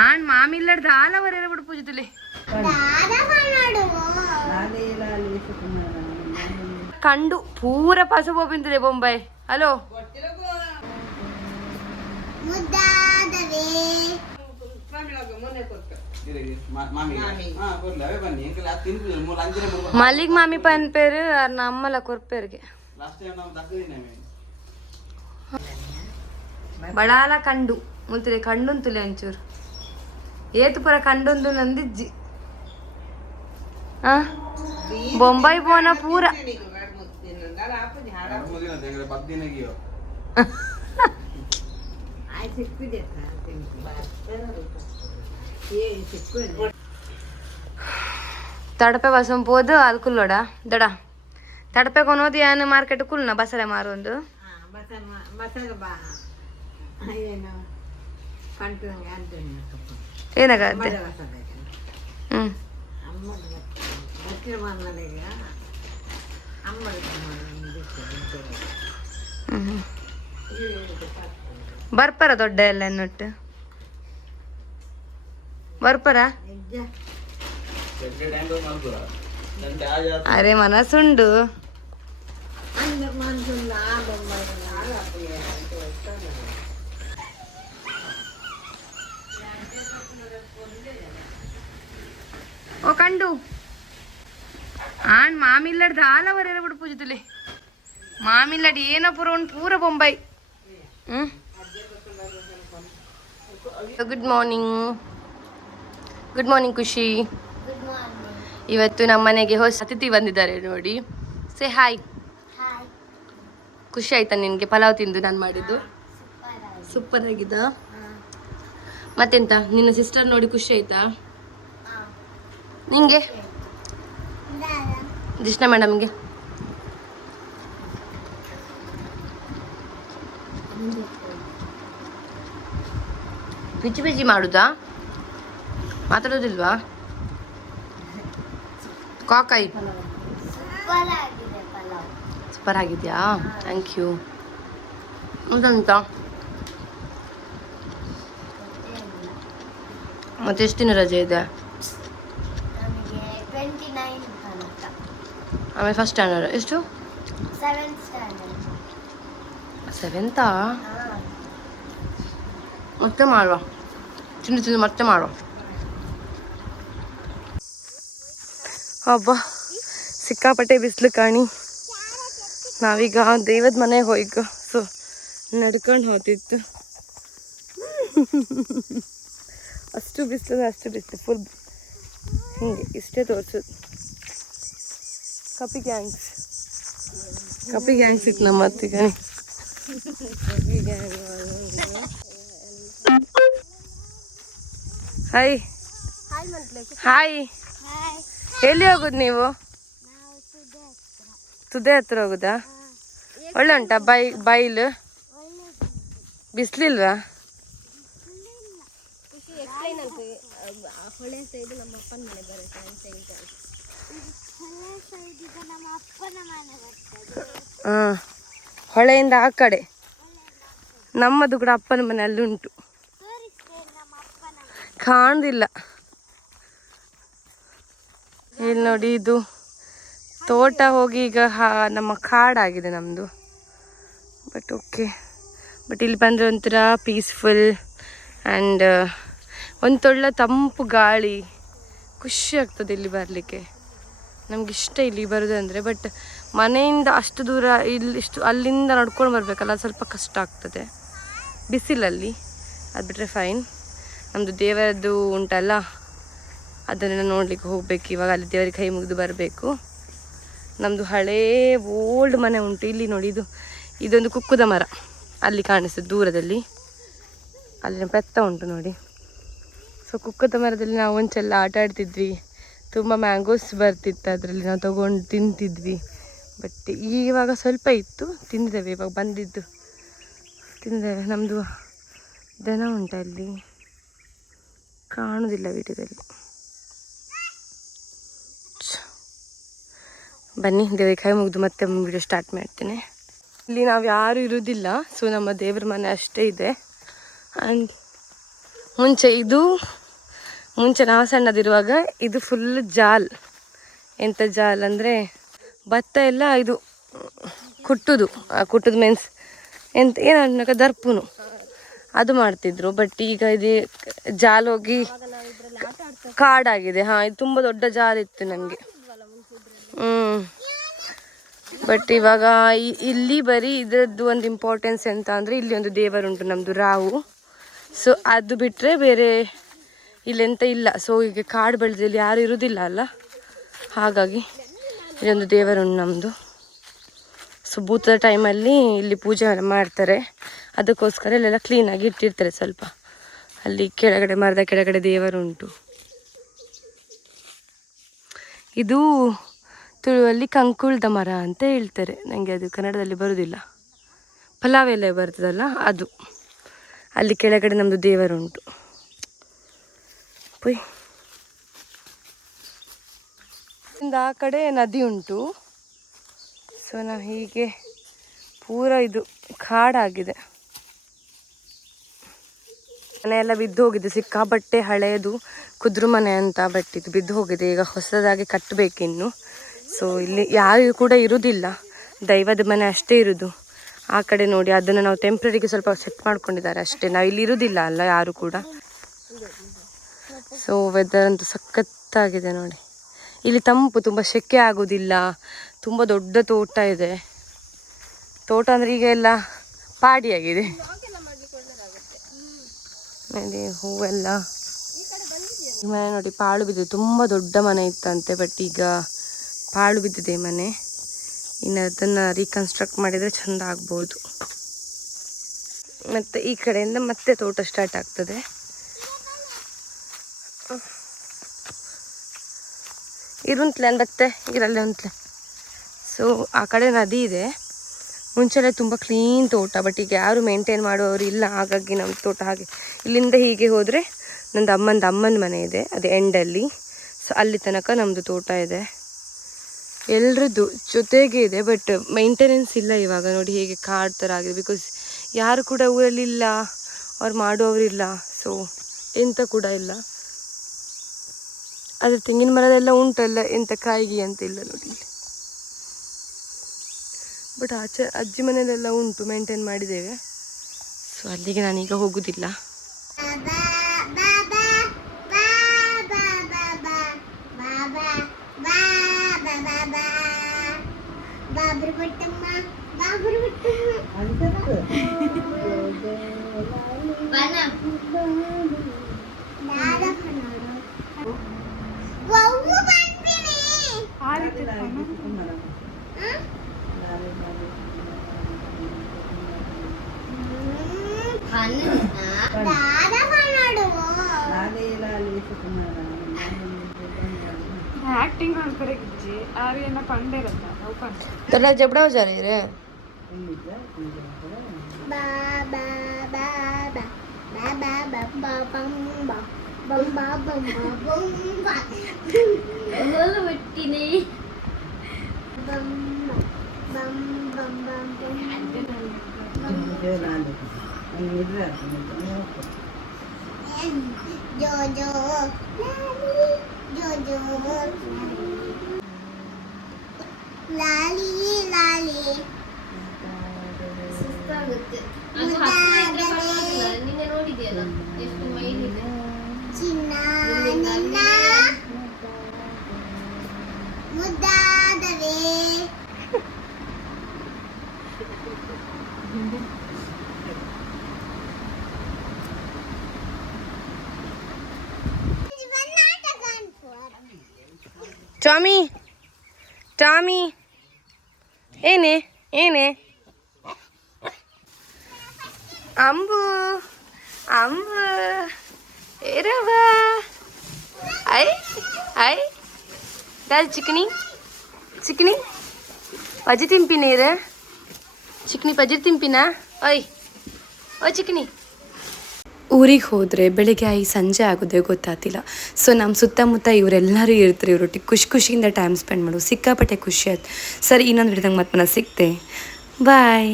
On ಮಾಮಿಲ್ಲಡ್ದ ಆಲವರೆಲ್ಲ ಬಿಡು ಪೂಜಿತುಲಿ ಕಂಡು ಪೂರ ಪಸು ಬೋಬಿಂತಿದೆ ಬೊಂಬೈ. ಹಲೋ ಮಲ್ಲಿಗ್ ಮಾಮಿ ಪನ್ ಪೇರು ನಮ್ಮಲ್ಲ ಕೊರ್ಪೇರ್ಗೆ ಬಡಾಲ ಕಂಡು ಮುಂತಿದೆ ಕಂಡುಂತುಲೆ ಒಂಚೂರು ಏತು ಪುರ ಕಂಡೊಂದು ನಂದಿಜ್ಜಿ ಬೊಂಬೈ ಬೋನ ಪೂರ ತಡಪೆ ಬಸಂ ಪೋದು ಅದು ಕುಲ್ಲೋಡ ದಡ ತಡಪೆ ಕೊನೋದು ಏನು ಮಾರ್ಕೆಟ್ ಕುಲ್ನ ಬಸಳೆ ಮಾರೊಂದು ಏನಾಗತ್ತೆ ಬರ್ಪರ ದೊಡ್ಡ ಎಲ್ಲ ಎನ್ನೊಟ್ಟು ಬರ್ಪರ ಅರೆ ಮನಸ್ಸುಂಡು ಓ ಕಂಡು ಆನ್ ಮಾಮಿಲ್ಲಡ್ದ ಆಲವರೆಲ್ಲ ಬಿಡು ಪೂಜಿತುಲಿ ಮಾಮಿಲ್ಲಡ್ ಏನೋ ಪೂರ ಉಂಟು ಪೂರ ಬೊಂಬೈ. ಗುಡ್ ಮಾರ್ನಿಂಗ್ ಖುಷಿ. ಇವತ್ತು ನಮ್ಮ ಮನೆಗೆ ಹೊಸ ಅತಿಥಿ ಬಂದಿದ್ದಾರೆ ನೋಡಿ. Say hi. ಖುಷಿ ಆಯ್ತಾ ನಿನಗೆ ಪಲಾವ್ ತಿಂದು ನಾನು ಮಾಡಿದ್ದು? ಸೂಪರ್ ಆಗಿದ. ಮತ್ತೆಂತ ನಿನ್ನ ಸಿಸ್ಟರ್ ನೋಡಿ ಖುಷಿ ಆಯ್ತಾ ನಿಂಗೆ? ಜಿಷ್ಣಾ ಮೇಡಮ್ಗೆ ಬಿಚ್ಚಿ ಮಾಡುದಾ? ಮಾತಾಡೋದಿಲ್ವಾ? ಕಾಕಾಯಿ ಸೂಪರ್ ಆಗಿದೆಯಾ? Thank you. ಮತ್ತಂತ ಮತ್ತೆ ಎಷ್ಟು ದಿನ ರಜೆ ಇದೆ? ಆಮೇಲೆ ಫಸ್ಟ್ ಸ್ಟ್ಯಾಂಡರ್ಡ್ ಎಷ್ಟು? ಸೆವೆಂತಾ? ಮತ್ತೆ ಮಾಡುವ ತಿಂದು ಮತ್ತೆ ಮಾಡುವ. ಹಬ್ಬ ಸಿಕ್ಕಾಪಟ್ಟೆ ಬಿಸಿಲು ಕಾಣಿ. ನಾವೀಗ ದೇವದ ಮನೆಗೆ ಹೋಯ್ಕ ಸೊ ನಡ್ಕೊಂಡು ಹೋಗ್ತಿತ್ತು. ಅಷ್ಟು ಬಿಸಿಲು ಫುಲ್ ಹಿಂಗೆ ಇಷ್ಟೇ ತೋರಿಸೋದು. ಕಪಿ ಗ್ಯಾಂಗ್ಸ್ ಇತ್ತು ನಮ್ಮ ಅತ್ತಿಗೆ. Hi hi. ಎಲ್ಲಿ ಹೋಗುದು ನೀವು? ತುದೆ ಹತ್ರ ಹೋಗುದಾ? ಒಳ್ಳೆ ಉಂಟಾ ಬೈಲು? ಬಿಸ್ಲಿಲ್ವಾ? ಹೊಳೆಯಿಂದ ಆ ಕಡೆ ನಮ್ಮದು ಕೂಡ ಅಪ್ಪನ ಮನೆ ಅಲ್ಲಿ ಉಂಟು. ಕಾಣುದಿಲ್ಲ ಇಲ್ಲಿ ನೋಡಿ. ಇದು ತೋಟ ಹೋಗಿ ಈಗ ನಮ್ಮ ಕಾಡಾಗಿದೆ ನಮ್ಮದು. But okay. ಬಟ್ ಇಲ್ಲಿ ಬಂದರೆ ಒಂಥರ ಪೀಸ್ಫುಲ್ ಆ್ಯಂಡ್ ಒಂದೊಳ್ಳೆ ತಂಪು ಗಾಳಿ. ಖುಷಿ ಆಗ್ತದೆ ಇಲ್ಲಿ ಬರಲಿಕ್ಕೆ. ನಮಗಿಷ್ಟ ಇಲ್ಲಿ ಬರೋದಂದರೆ. ಬಟ್ ಮನೆಯಿಂದ ಅಷ್ಟು ದೂರ ಅಲ್ಲಿಂದ ನಡ್ಕೊಂಡು ಬರಬೇಕಲ್ಲ, ಸ್ವಲ್ಪ ಕಷ್ಟ ಆಗ್ತದೆ ಬಿಸಿಲಲ್ಲಿ. ಅದು ಬಿಟ್ಟರೆ ಫೈನ್. ನಮ್ಮದು ದೇವರದ್ದು ಉಂಟಲ್ಲ, ಅದನ್ನು ನೋಡಲಿಕ್ಕೆ ಹೋಗ್ಬೇಕು ಇವಾಗ. ಅಲ್ಲಿ ದೇವರಿಗೆ ಕೈ ಮುಗಿದು ಬರಬೇಕು. ನಮ್ಮದು ಹಳೇ ಓಲ್ಡ್ ಮನೆ ಉಂಟು ಇಲ್ಲಿ ನೋಡಿ. ಇದೊಂದು ಕುಕ್ಕುದ ಮರ ಅಲ್ಲಿ ಕಾಣಿಸ್ತದೆ ದೂರದಲ್ಲಿ. ಅಲ್ಲಿನ ಪೆತ್ತ ಉಂಟು ನೋಡಿ. ಸೊ ಕುಕ್ಕುದ ಮರದಲ್ಲಿ ನಾವು ಒಂಚೆಲ್ಲ ಆಟ ಆಡ್ತಿದ್ವಿ. ತುಂಬ ಮ್ಯಾಂಗೋಸ್ ಬರ್ತಿತ್ತು, ಅದರಲ್ಲಿ ನಾವು ತೊಗೊಂಡು ತಿಂತಿದ್ವಿ. ಬಟ್ ಇವಾಗ ಸ್ವಲ್ಪ ಇತ್ತು, ತಿಂದಿದ್ದೇವೆ. ಇವಾಗ ಬಂದಿದ್ದು ತಿಂದಿದ್ದೇವೆ. ನಮ್ಮದು ದನ ಉಂಟು ಅಲ್ಲಿ, ಕಾಣುವುದಿಲ್ಲ ವಿಡಿಯೋದಲ್ಲಿ. ಬನ್ನಿ ದೇವರಿಗೆ ಕೈ ಮುಗಿದು ಮತ್ತೆ ವಿಡಿಯೋ ಸ್ಟಾರ್ಟ್ ಮಾಡ್ತೇನೆ. ಇಲ್ಲಿ ನಾವು ಯಾರೂ ಇರೋದಿಲ್ಲ. ಸೊ ನಮ್ಮ ದೇವ್ರ ಮನೆ ಅಷ್ಟೇ ಇದೆ. ಆ್ಯಂಡ್ ಮುಂಚೆ ನಾವು ಸಣ್ಣದಿರುವಾಗ ಇದು ಫುಲ್ ಜಾಲ್. ಎಂಥ ಜಾಲ್ ಅಂದರೆ ಭತ್ತ ಎಲ್ಲ ಇದು ಕುಟ್ಟುದು ಮೀನ್ಸ್ ಏನು ದರ್ಪುನು ಅದು ಮಾಡ್ತಿದ್ರು. ಬಟ್ ಈಗ ಇದು ಜಾಲ್ ಹೋಗಿ ಕಾಡಾಗಿದೆ. ಇದು ತುಂಬ ದೊಡ್ಡ ಜಾಲ್ ಇತ್ತು ನನಗೆ. ಬಟ್ ಇವಾಗ ಇಲ್ಲಿ ಬರೀ ಇದರದ್ದು ಒಂದು ಇಂಪಾರ್ಟೆನ್ಸ್ ಎಂತ ಅಂದರೆ ಇಲ್ಲಿ ಒಂದು ದೇವರುಂಟು ನಮ್ಮದು ರಾವು. ಸೊ ಅದು ಬಿಟ್ಟರೆ ಬೇರೆ ಇಲ್ಲೆಂತ ಇಲ್ಲ. ಸೊ ಈಗ ಕಾಡು ಬೆಳೆದಲ್ಲಿ ಯಾರು ಇರೋದಿಲ್ಲ ಅಲ್ಲ, ಹಾಗಾಗಿ ಇಲ್ಲೊಂದು ದೇವರುಂಟು ನಮ್ಮದು. ಸೊ ಭೂತದ ಟೈಮಲ್ಲಿ ಇಲ್ಲಿ ಪೂಜೆ ಮಾಡ್ತಾರೆ. ಅದಕ್ಕೋಸ್ಕರ ಇಲ್ಲೆಲ್ಲ ಕ್ಲೀನಾಗಿ ಇಟ್ಟಿರ್ತಾರೆ ಸ್ವಲ್ಪ. ಅಲ್ಲಿ ಕೆಳಗಡೆ ಮರದ ಕೆಳಗಡೆ ದೇವರುಂಟು. ಇದು ತುಳುವಲ್ಲಿ ಕಂಕುಳ್ದ ಮರ ಅಂತ ಹೇಳ್ತಾರೆ. ನನಗೆ ಅದು ಕನ್ನಡದಲ್ಲಿ ಬರೋದಿಲ್ಲ. ಪಲಾವ್ ಎಲೆ ಬರ್ತದಲ್ಲ ಅದು. ಅಲ್ಲಿ ಕೆಳಗಡೆ ನಮ್ಮದು ದೇವರುಂಟು. ಆ ಕಡೆ ನದಿ ಉಂಟು. ಸೊ ನಾವು ಹೀಗೆ ಪೂರ ಇದು ಕಾಡಾಗಿದೆ. ಮನೆಯೆಲ್ಲ ಬಿದ್ದು ಹೋಗಿದೆ, ಸಿಕ್ಕಾಬಟ್ಟೆ ಹಳೆಯದು ಕುದ್ರು ಮನೆ ಅಂತ. ಬಟ್ ಇದು ಬಿದ್ದು ಹೋಗಿದೆ, ಈಗ ಹೊಸದಾಗಿ ಕಟ್ಟಬೇಕಿನ್ನು. ಸೊ ಇಲ್ಲಿ ಯಾರು ಕೂಡ ಇರುವುದಿಲ್ಲ, ದೈವದ ಮನೆ ಅಷ್ಟೇ ಇರೋದು. ಆ ಕಡೆ ನೋಡಿ, ಅದನ್ನು ನಾವು ಟೆಂಪ್ರರಿಗೆ ಸ್ವಲ್ಪ ಸೆಟ್ ಮಾಡ್ಕೊಂಡಿದ್ದಾರೆ ಅಷ್ಟೇ. ನಾವು ಇಲ್ಲಿ ಇರುವುದಿಲ್ಲ ಅಲ್ಲ ಯಾರು ಕೂಡ. ಸೊ ವೆದರ್ ಅಂತೂ ಸಖತ್ತಾಗಿದೆ ನೋಡಿ. ಇಲ್ಲಿ ತಂಪು, ತುಂಬ ಸೆಕೆ ಆಗೋದಿಲ್ಲ. ತುಂಬ ದೊಡ್ಡ ತೋಟ ಇದೆ. ತೋಟ ಅಂದರೆ ಈಗ ಎಲ್ಲ ಪಾಡಿಯಾಗಿದೆ ನೋಡಿ, ಹೂವೆಲ್ಲ. ಮನೆ ನೋಡಿ ಪಾಳು ಬಿದ್ದಿದೆ. ತುಂಬ ದೊಡ್ಡ ಮನೆ ಇತ್ತಂತೆ, ಬಟ್ ಈಗ ಪಾಳು ಬಿದ್ದಿದೆ ಮನೆ. ಇನ್ನು ಅದನ್ನು ರೀಕನ್ಸ್ಟ್ರಕ್ಟ್ ಮಾಡಿದರೆ ಚೆಂದ ಆಗ್ಬೋದು. ಮತ್ತು ಈ ಕಡೆಯಿಂದ ಮತ್ತೆ ತೋಟ ಸ್ಟಾರ್ಟ್ ಆಗ್ತದೆ. ಇರುಂತ್ಲೆ ಅಂದತ್ತೆ ಇರಲ್ಲೇ ಉಂತ್ಲೆ. ಸೊ ಆ ಕಡೆ ನದಿ ಇದೆ. ಮುಂಚೆಲ್ಲ ತುಂಬ ಕ್ಲೀನ್ ತೋಟ, ಬಟ್ ಈಗ ಯಾರು ಮೇಂಟೈನ್ ಮಾಡುವವರು ಇಲ್ಲ. ಹಾಗಾಗಿ ನಮ್ಮ ತೋಟ ಹಾಗೆ. ಇಲ್ಲಿಂದ ಹೀಗೆ ಹೋದರೆ ನಂದು ಅಮ್ಮನ ಮನೆ ಇದೆ, ಅದು ಎಂಡಲ್ಲಿ. ಸೊ ಅಲ್ಲಿ ತನಕ ನಮ್ಮದು ತೋಟ ಇದೆ. ಎಲ್ರದ್ದು ಜೊತೆಗೆ ಇದೆ, ಬಟ್ ಮೇಂಟೆನೆನ್ಸ್ ಇಲ್ಲ ಇವಾಗ. ನೋಡಿ ಹೇಗೆ ಕಾಡು ಥರ ಆಗಿದೆ. ಬಿಕಾಸ್ ಯಾರು ಕೂಡ ಊರಲ್ಲಿ ಇಲ್ಲ, ಅವ್ರು ಮಾಡುವವರಿಲ್ಲ. ಸೊ ಎಂತ ಕೂಡ ಇಲ್ಲ. ಆದರೆ ತೆಂಗಿನ ಮರದೆಲ್ಲ ಉಂಟಲ್ಲ, ಎಂತ ಕಾಯಿಗೆ ಅಂತ ಇಲ್ಲ ನೋಡಿ ಇಲ್ಲಿ. ಬಟ್ ಆಚೆ ಅಜ್ಜಿ ಮನೆಯಲ್ಲೆಲ್ಲ ಉಂಟು, ಮೇಂಟೈನ್ ಮಾಡಿದ್ದೇವೆ. ಸೊ ಅಲ್ಲಿಗೆ ನಾನೀಗ ಹೋಗುದಿಲ್ಲ. యాక్టింగ్ అనుకరించి ఆర్యన పండేరన్న నౌకండి తన చెప్పడం జరిగే బాబా బాబా బాబా బాబా బంబా బంబా బంబా బంబా ఓలు వెట్టినే బంబా బం బం బం జో జో జో లాలి లాలి ಸುಸ್ತಾಗುತ್ತೆ. ಅದು ಹತ್ತಿರ ಪರವಾಗಿಲ್ಲ, ನಿನ್ನೆ ನೋಡಿದೆಯಲ್ಲ ಎಷ್ಟು ಮೈಲ್ ಇದೆ. ಚಿನ್ನ ನಿನ್ನ ಮುದ್ದಾದವೇ ಟಾಮಿ ಟಾಮಿ ಏನೇ ಏನೇ ಅಂಬು ಅಂಬು ಏರವ ಐ ಐ ದಾಲ್ ಚಿಕನಿ ಚಿಕನಿ ಪಜಿ ತಿಂಪಿ ನೀರು ಚಿಕನಿ ಪಜಿರ್ ತಿಂಪಿನ ಓಯ್ ಓ ಚಿಕನಿ. ಊರಿಗೆ ಹೋದರೆ ಬೆಳಿಗ್ಗೆ ಆಗಿ ಸಂಜೆ ಆಗೋದೇ ಗೊತ್ತಾಗ್ತಿಲ್ಲ. ಸೊ ನಮ್ಮ ಸುತ್ತಮುತ್ತ ಇವರೆಲ್ಲರೂ ಇರ್ತಾರೆ. ಇವರೊಟ್ಟಿಗೆ ಖುಷಿಯಿಂದ ಟೈಮ್ ಸ್ಪೆಂಡ್ ಮಾಡೋದು ಸಿಕ್ಕಾಪಟ್ಟೆ ಖುಷಿ ಆಯ್ತು. ಸರಿ, ಇನ್ನೊಂದು ವಿಡಿಯೋದಾಗ ಮತ್ತೆ ನಾನು ಸಿಗ್ತೆ. ಬಾಯ್.